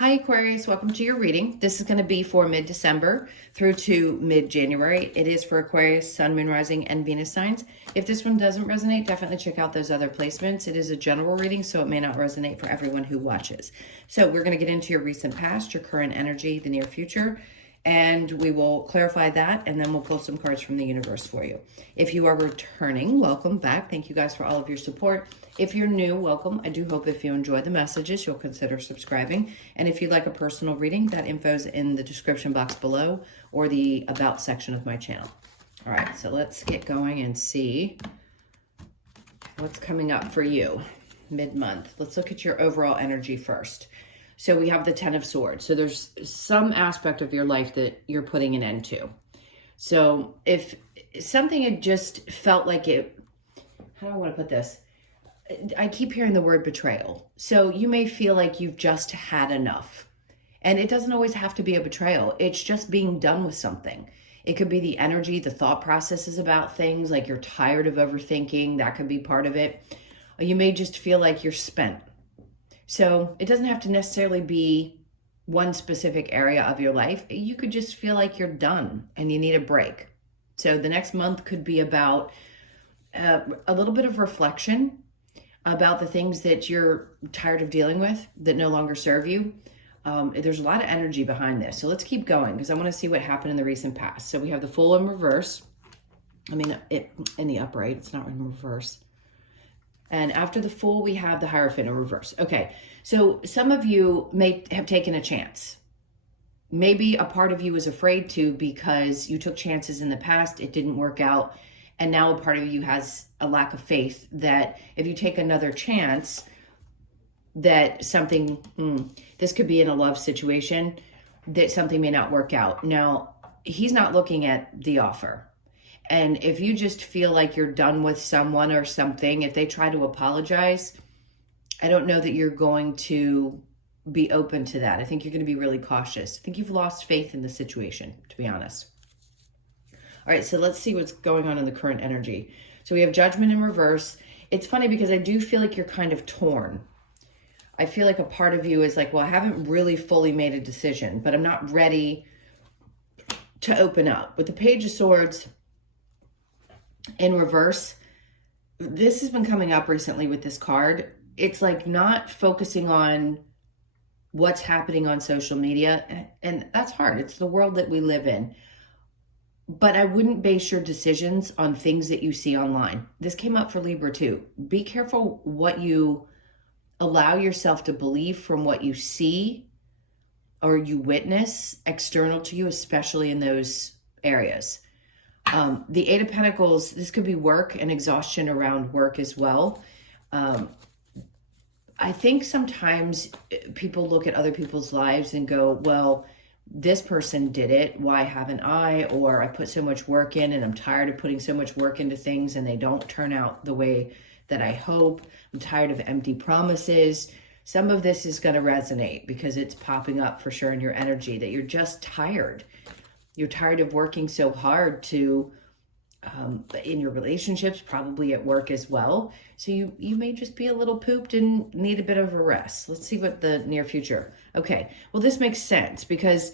Hi Aquarius, welcome to your reading. This is going to be for mid-December through to mid-January. It is for Aquarius, Sun, Moon, Rising, and Venus signs. If this one doesn't resonate, definitely check out those other placements. It is a general reading, so it may not resonate for everyone who watches. So we're going to get into your recent past, your current energy, the near future, and we will clarify that, and then we'll pull some cards from the universe for you. If you are returning, welcome back. Thank you guys for all of your support. If you're new, welcome. I do hope if you enjoy the messages, you'll consider subscribing. And if you'd like a personal reading, that info is in the description box below or the About section of my channel. All right, so let's get going and see what's coming up for you mid-month. Let's look at your overall energy first. So we have the Ten of Swords. So there's some aspect of your life that you're putting an end to. So if something had just felt like it, how do I want to put this? I keep hearing the word betrayal. So you may feel like you've just had enough. And it doesn't always have to be a betrayal. It's just being done with something. It could be the energy, the thought processes about things, like you're tired of overthinking. That could be part of it. Or you may just feel like you're spent. So it doesn't have to necessarily be one specific area of your life. You could just feel like you're done and you need a break. So the next month could be about a little bit of reflection about the things that you're tired of dealing with that no longer serve you. There's a lot of energy behind this. So let's keep going because I want to see what happened in the recent past. So we have the Fool in reverse. I mean, in the upright, it's not in reverse. And after the Fool, we have the Hierophant in reverse. Okay, so some of you may have taken a chance. Maybe a part of you is afraid to because you took chances in the past, it didn't work out. And now a part of you has a lack of faith that if you take another chance, that something, this could be in a love situation, that something may not work out. Now, he's not looking at the offer. And if you just feel like you're done with someone or something, if they try to apologize, I don't know that you're going to be open to that. I think you're going to be really cautious. I think you've lost faith in the situation, to be honest. All right, so let's see what's going on in the current energy. So we have Judgment in reverse. It's funny because I do feel like you're kind of torn. I feel like a part of you is like, well, I haven't really fully made a decision, but I'm not ready to open up. With the Page of Swords in reverse, this has been coming up recently with this card. It's like not focusing on what's happening on social media, and that's hard. It's the world that we live in. But I wouldn't base your decisions on things that you see online. This came up for Libra too. Be careful what you allow yourself to believe from what you see or you witness external to you, especially in those areas. The Eight of Pentacles, this could be work and exhaustion around work as well. I think sometimes people look at other people's lives and go, well, this person did it, why haven't I? Or I put so much work in and I'm tired of putting so much work into things and they don't turn out the way that I hope. I'm tired of empty promises. Some of this is going to resonate because it's popping up for sure in your energy that you're just tired. You're tired of working so hard to, in your relationships, probably at work as well. So you may just be a little pooped and need a bit of a rest. Let's see what the near future. Okay, well, this makes sense because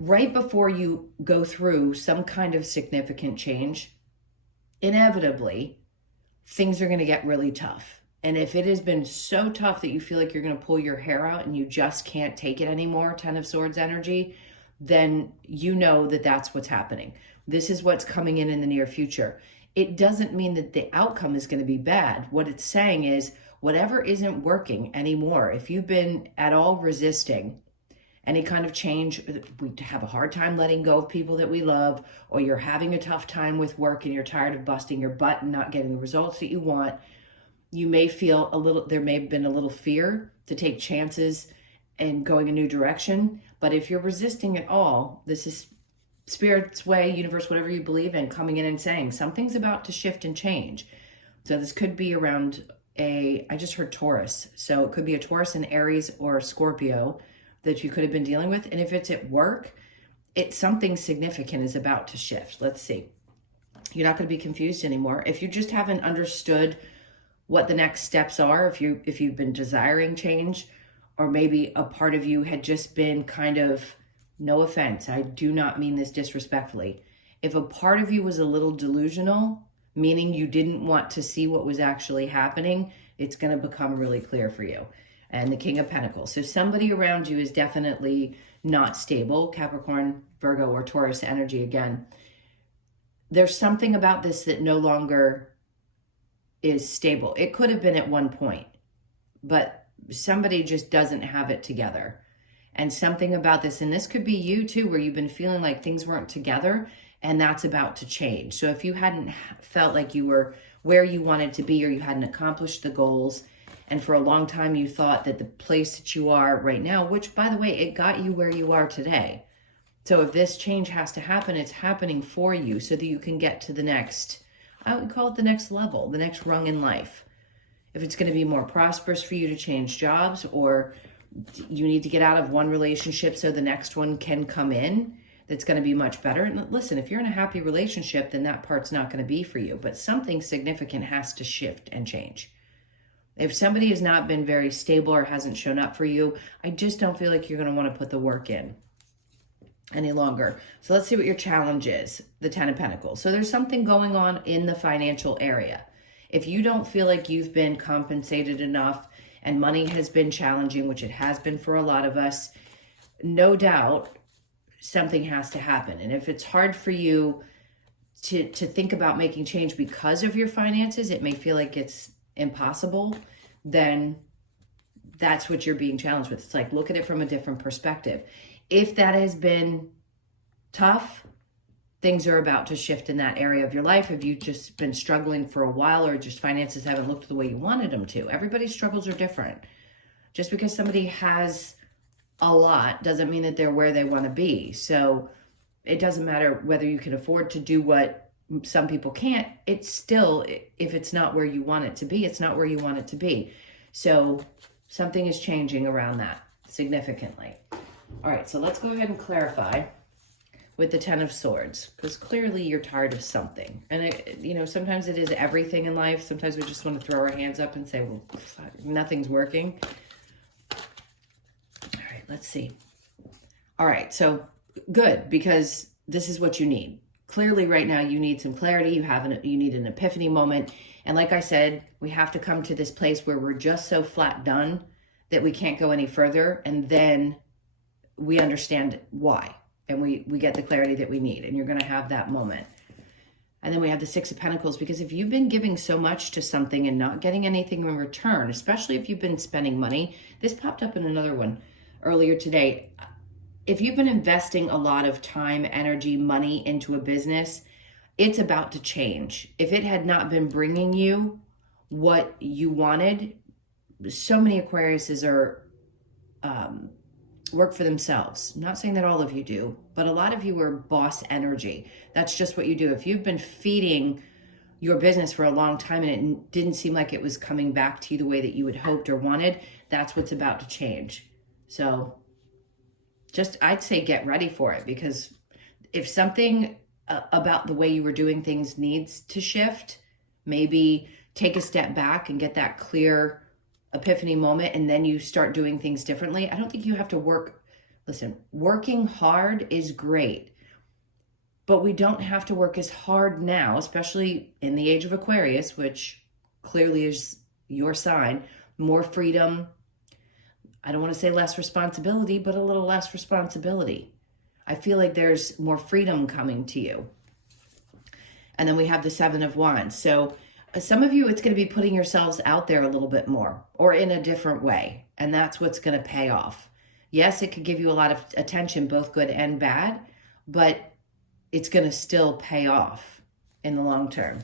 right before you go through some kind of significant change, inevitably, things are going to get really tough. And if it has been so tough that you feel like you're going to pull your hair out and you just can't take it anymore, Ten of Swords energy, then you know that that's what's happening. This is what's coming in the near future. It doesn't mean that the outcome is going to be bad. What it's saying is whatever isn't working anymore, if you've been at all resisting any kind of change, we have a hard time letting go of people that we love, or you're having a tough time with work and you're tired of busting your butt and not getting the results that you want, you may feel there may have been a little fear to take chances and going a new direction. But if you're resisting at all, this is Spirit's way, universe, whatever you believe in, coming in and saying something's about to shift and change. So this could be around I just heard Taurus. So it could be a Taurus, an Aries, or a Scorpio that you could have been dealing with. And if it's at work, it's something significant is about to shift. Let's see. You're not going to be confused anymore. If you just haven't understood what the next steps are, if you've been desiring change, or maybe a part of you had just been kind of, no offense, I do not mean this disrespectfully. If a part of you was a little delusional, meaning you didn't want to see what was actually happening, it's going to become really clear for you. And the King of Pentacles. So somebody around you is definitely not stable. Capricorn, Virgo, or Taurus energy again. There's something about this that no longer is stable. It could have been at one point, but somebody just doesn't have it together. And something about this, and this could be you too, where you've been feeling like things weren't together, and that's about to change. So if you hadn't felt like you were where you wanted to be, or you hadn't accomplished the goals, and for a long time you thought that the place that you are right now, which by the way, it got you where you are today. So if this change has to happen, it's happening for you so that you can get to the next, I would call it the next level, the next rung in life. If it's going to be more prosperous for you to change jobs, or you need to get out of one relationship so the next one can come in, that's going to be much better. And listen, if you're in a happy relationship, then that part's not going to be for you, but something significant has to shift and change. If somebody has not been very stable or hasn't shown up for you, I just don't feel like you're going to want to put the work in any longer. So let's see what your challenge is, the Ten of Pentacles. So there's something going on in the financial area. If you don't feel like you've been compensated enough and money has been challenging, which it has been for a lot of us, no doubt something has to happen. And if it's hard for you to think about making change because of your finances, it may feel like it's impossible, then that's what you're being challenged with. It's like, look at it from a different perspective. If that has been tough, things are about to shift in that area of your life. If you've just been struggling for a while, or just finances haven't looked the way you wanted them to, everybody's struggles are different. Just because somebody has a lot doesn't mean that they're where they want to be. So it doesn't matter whether you can afford to do what some people can't. It's still, if it's not where you want it to be, it's not where you want it to be. So something is changing around that significantly. All right, so let's go ahead and clarify with the Ten of Swords, because clearly you're tired of something. And sometimes it is everything in life. Sometimes we just want to throw our hands up and say, well, nothing's working. All right, let's see. All right, so good, because this is what you need. Clearly right now you need some clarity. You need an epiphany moment. And like I said, we have to come to this place where we're just so flat done that we can't go any further. And then we understand why. And we get the clarity that we need. And you're going to have that moment. And then we have the Six of Pentacles, because if you've been giving so much to something and not getting anything in return, especially if you've been spending money, this popped up in another one earlier today. If you've been investing a lot of time, energy, money into a business, it's about to change. If it had not been bringing you what you wanted, so many Aquariuses are work for themselves. I'm not saying that all of you do, but a lot of you are boss energy. That's just what you do. If you've been feeding your business for a long time and it didn't seem like it was coming back to you the way that you had hoped or wanted, that's what's about to change. So I'd say get ready for it, because if something about the way you were doing things needs to shift, maybe take a step back and get that clear epiphany moment, and then you start doing things differently. I don't think you have to work. Listen, working hard is great, but we don't have to work as hard now, especially in the age of Aquarius, which clearly is your sign. More freedom. I don't want to say less responsibility, but a little less responsibility. I feel like there's more freedom coming to you. And then we have the Seven of Wands. So some of you, it's going to be putting yourselves out there a little bit more, or in a different way. And that's what's going to pay off. Yes, it could give you a lot of attention, both good and bad, but it's going to still pay off in the long term.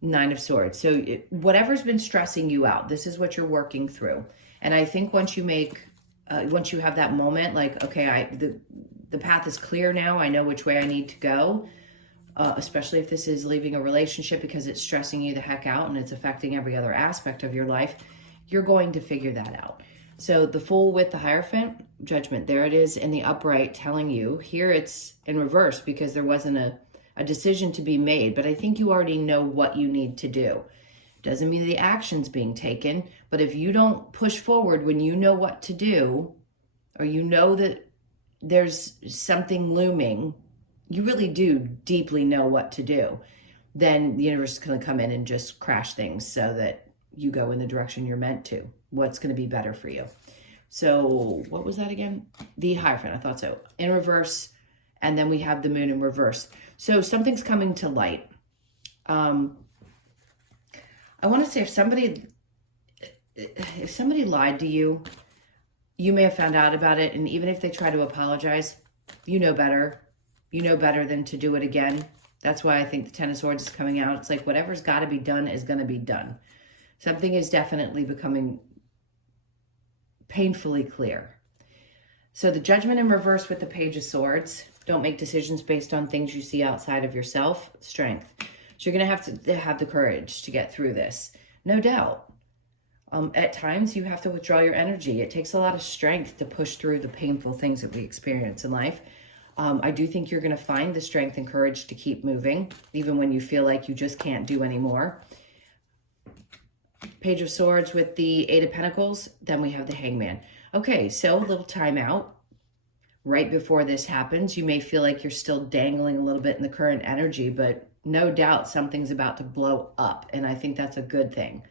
Nine of Swords. So whatever's been stressing you out, this is what you're working through. And I think once you have that moment, like, okay, the path is clear now. I know which way I need to go. Especially if this is leaving a relationship because it's stressing you the heck out and it's affecting every other aspect of your life, you're going to figure that out. So the Fool with the Hierophant, Judgment, there it is in the upright telling you. Here it's in reverse because there wasn't a decision to be made, but I think you already know what you need to do. Doesn't mean the action's being taken, but if you don't push forward when you know what to do, or you know that there's something looming, you really do deeply know what to do, then the universe is going to come in and just crash things so that you go in the direction you're meant to. What's going to be better for you. So what was that again? The Hierophant, I thought so. In reverse, and then we have the Moon in reverse. So something's coming to light. I want to say if somebody lied to you, you may have found out about it. And even if they try to apologize, you know better. You know better than to do it again. That's why I think the Ten of Swords is coming out. It's like whatever's got to be done is going to be done. Something is definitely becoming painfully clear. So the Judgment in reverse with the Page of Swords. Don't make decisions based on things you see outside of yourself. Strength. So you're going to have the courage to get through this. No doubt. At times you have to withdraw your energy. It takes a lot of strength to push through the painful things that we experience in life. I do think you're going to find the strength and courage to keep moving, even when you feel like you just can't do anymore. Page of Swords with the Eight of Pentacles. Then we have the Hangman. Okay, so a little timeout. Right before this happens, you may feel like you're still dangling a little bit in the current energy, but no doubt something's about to blow up. And I think that's a good thing.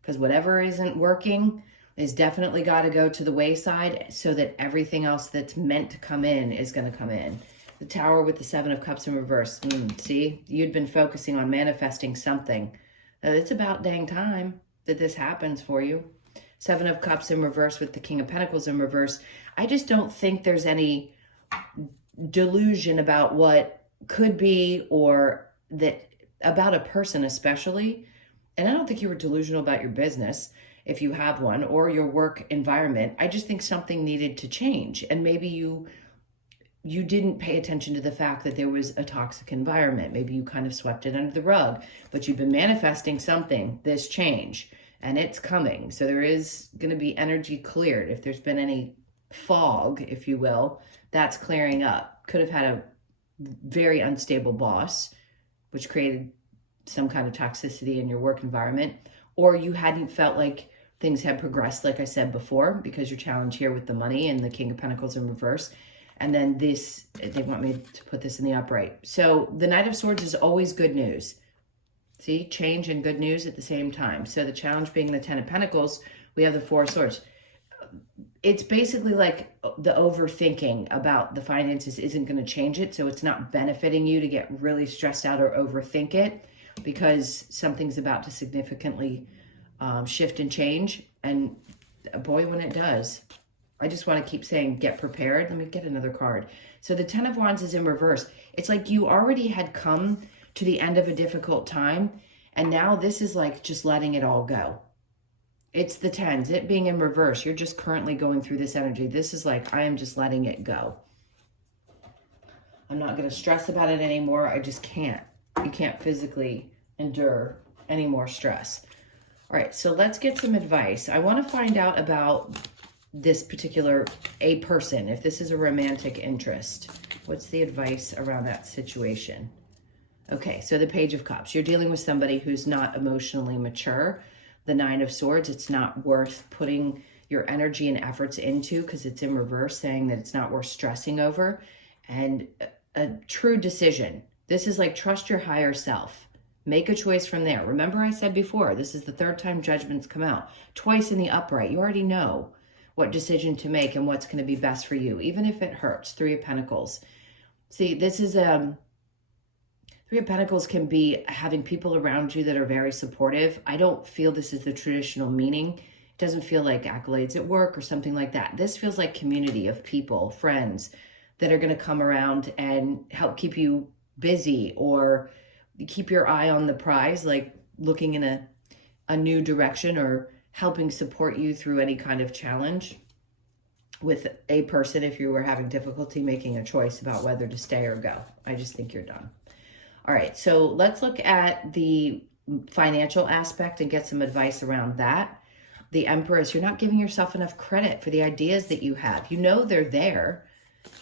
Because whatever isn't working is definitely got to go to the wayside so that everything else that's meant to come in is going to come in. The Tower with the Seven of Cups in reverse. See, you'd been focusing on manifesting something. It's about dang time that this happens for you. Seven of Cups in reverse with the King of Pentacles in reverse. I just don't think there's any delusion about what could be or that about a person especially. And I don't think you were delusional about your business if you have one or your work environment. I just think something needed to change. And maybe you didn't pay attention to the fact that there was a toxic environment. Maybe you kind of swept it under the rug, but you've been manifesting something, this change, and it's coming. So there is going to be energy cleared. If there's been any fog, if you will, that's clearing up. Could have had a very unstable boss, which created some kind of toxicity in your work environment, or you hadn't felt like things had progressed, like I said before, because your challenge here with the money and the King of Pentacles in reverse. And then this, they want me to put this in the upright. So the Knight of Swords is always good news. See, change and good news at the same time. So the challenge being the Ten of Pentacles, we have the Four of Swords. It's basically like the overthinking about the finances isn't going to change it. So it's not benefiting you to get really stressed out or overthink it, because something's about to significantly shift and change. And boy, when it does, I just want to keep saying, get prepared. Let me get another card. So the Ten of Wands is in reverse. It's like you already had come to the end of a difficult time, and now this is like just letting it all go. It's the tens, it being in reverse. You're just currently going through this energy. This is like, I am just letting it go. I'm not going to stress about it anymore. I just can't. You can't physically endure any more stress. All right, so let's get some advice. I want to find out about this particular a person, if this is a romantic interest. What's the advice around that situation? Okay, so the Page of Cups. You're dealing with somebody who's not emotionally mature. The Nine of Swords, it's not worth putting your energy and efforts into because it's in reverse, saying that it's not worth stressing over. And a true decision. This is like trust your higher self. Make a choice from there. Remember I said before, this is the third time Judgment's come out. Twice in the upright. You already know what decision to make and what's going to be best for you, even if it hurts. Three of Pentacles. See, this is Three of Pentacles can be having people around you that are very supportive. I don't feel this is the traditional meaning. It doesn't feel like accolades at work or something like that. This feels like community of people, friends that are going to come around and help keep you busy or keep your eye on the prize, like looking in a new direction or helping support you through any kind of challenge with a person if you were having difficulty making a choice about whether to stay or go. I just think you're done. All right, so let's look at the financial aspect and get some advice around that. The Empress, you're not giving yourself enough credit for the ideas that you have. You know they're there.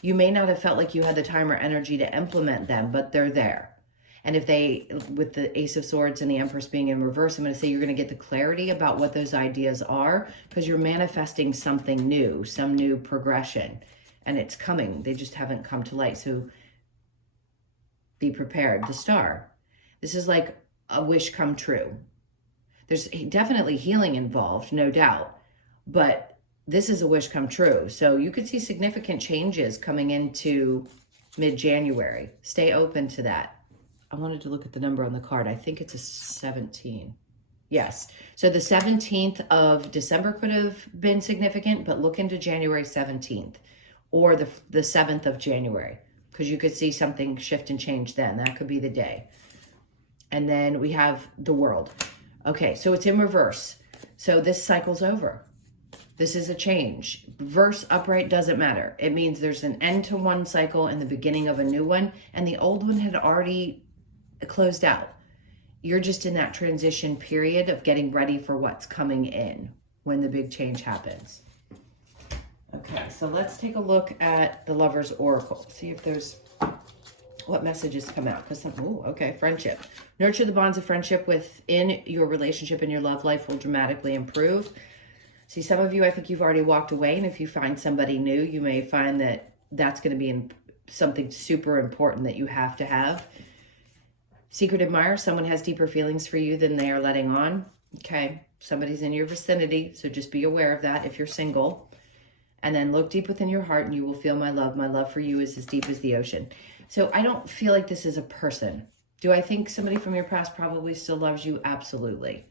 You may not have felt like you had the time or energy to implement them, but they're there. And if they, with the Ace of Swords and the Empress being in reverse, I'm going to say you're going to get the clarity about what those ideas are, because you're manifesting something new, some new progression, and it's coming. They just haven't come to light. So be prepared. The Star. This is like a wish come true. There's definitely healing involved, no doubt, but this is a wish come true. So you could see significant changes coming into mid-January. Stay open to that. I wanted to look at the number on the card. I think it's a 17. Yes. So the 17th of December could have been significant, but look into January 17th or the 7th of January, because you could see something shift and change then. That could be the day. And then we have the World. Okay, so it's in reverse. So this cycle's over. This is a change. Reverse, upright, doesn't matter. It means there's an end to one cycle and the beginning of a new one, and the old one had already closed out. You're just in that transition period of getting ready for what's coming in when the big change happens. Okay, so let's take a look at the Lover's Oracle. See if there's, what messages come out. Because okay, friendship. Nurture the bonds of friendship within your relationship, and your love life will dramatically improve. See, some of you, I think you've already walked away, and if you find somebody new, you may find that that's going to be something super important that you have to have. Secret admirer, someone has deeper feelings for you than they are letting on. Okay, somebody's in your vicinity, so just be aware of that if you're single. And then look deep within your heart and you will feel my love. My love for you is as deep as the ocean. So I don't feel like this is a person. Do I think somebody from your past probably still loves you? Absolutely.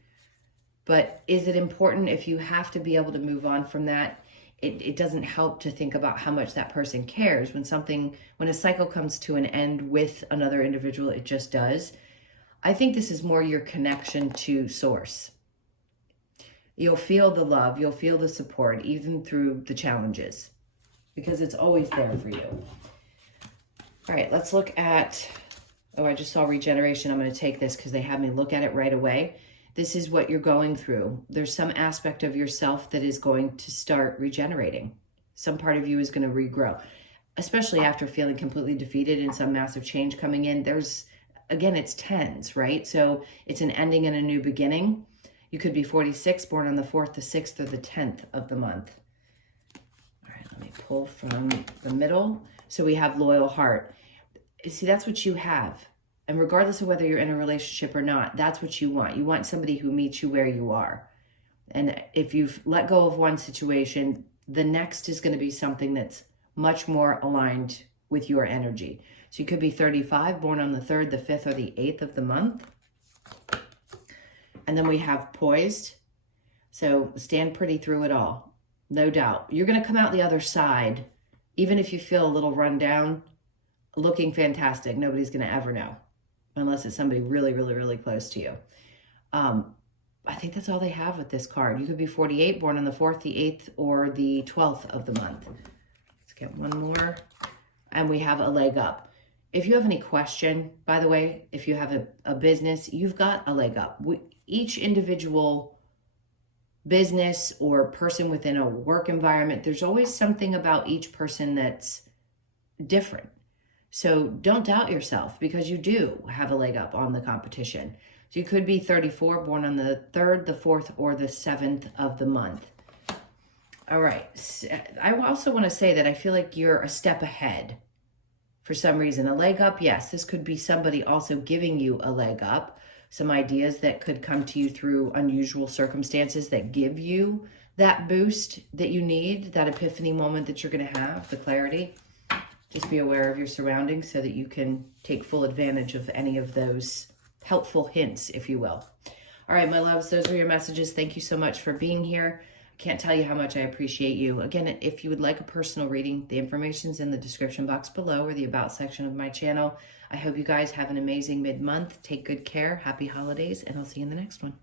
But is it important if you have to be able to move on from that? It doesn't help to think about how much that person cares. When a cycle comes to an end with another individual, it just does. I think this is more your connection to source. You'll feel the love, you'll feel the support, even through the challenges, because it's always there for you. All right, let's look at, I just saw regeneration. I'm going to take this because they had me look at it right away. This is what you're going through. There's some aspect of yourself that is going to start regenerating. Some part of you is going to regrow, especially after feeling completely defeated and some massive change coming in. Again, it's tens, right? So it's an ending and a new beginning. You could be 46, born on the 4th, the 6th, or the 10th of the month. All right, let me pull from the middle. So we have loyal heart. See, that's what you have. And regardless of whether you're in a relationship or not, that's what you want. You want somebody who meets you where you are. And if you've let go of one situation, the next is going to be something that's much more aligned with your energy. So you could be 35, born on the 3rd, the 5th, or the 8th of the month. And then we have poised. So stand pretty through it all. No doubt. You're going to come out the other side, even if you feel a little run down, looking fantastic. Nobody's going to ever know, unless it's somebody really, really, really close to you. I think that's all they have with this card. You could be 48, born on the 4th, the 8th, or the 12th of the month. Let's get one more. And we have a leg up. If you have any question, by the way, if you have a business, you've got a leg up. Each individual business or person within a work environment, there's always something about each person that's different. So don't doubt yourself, because you do have a leg up on the competition. So you could be 34, born on the 3rd, the 4th, or the 7th of the month. All right. I also want to say that I feel like you're a step ahead for some reason. A leg up, yes. This could be somebody also giving you a leg up. Some ideas that could come to you through unusual circumstances that give you that boost that you need, that epiphany moment that you're going to have, the clarity. Just be aware of your surroundings so that you can take full advantage of any of those helpful hints, if you will. All right, my loves, those are your messages. Thank you so much for being here. I can't tell you how much I appreciate you. Again, if you would like a personal reading, the information's in the description box below or the About section of my channel. I hope you guys have an amazing mid-month. Take good care. Happy holidays, and I'll see you in the next one.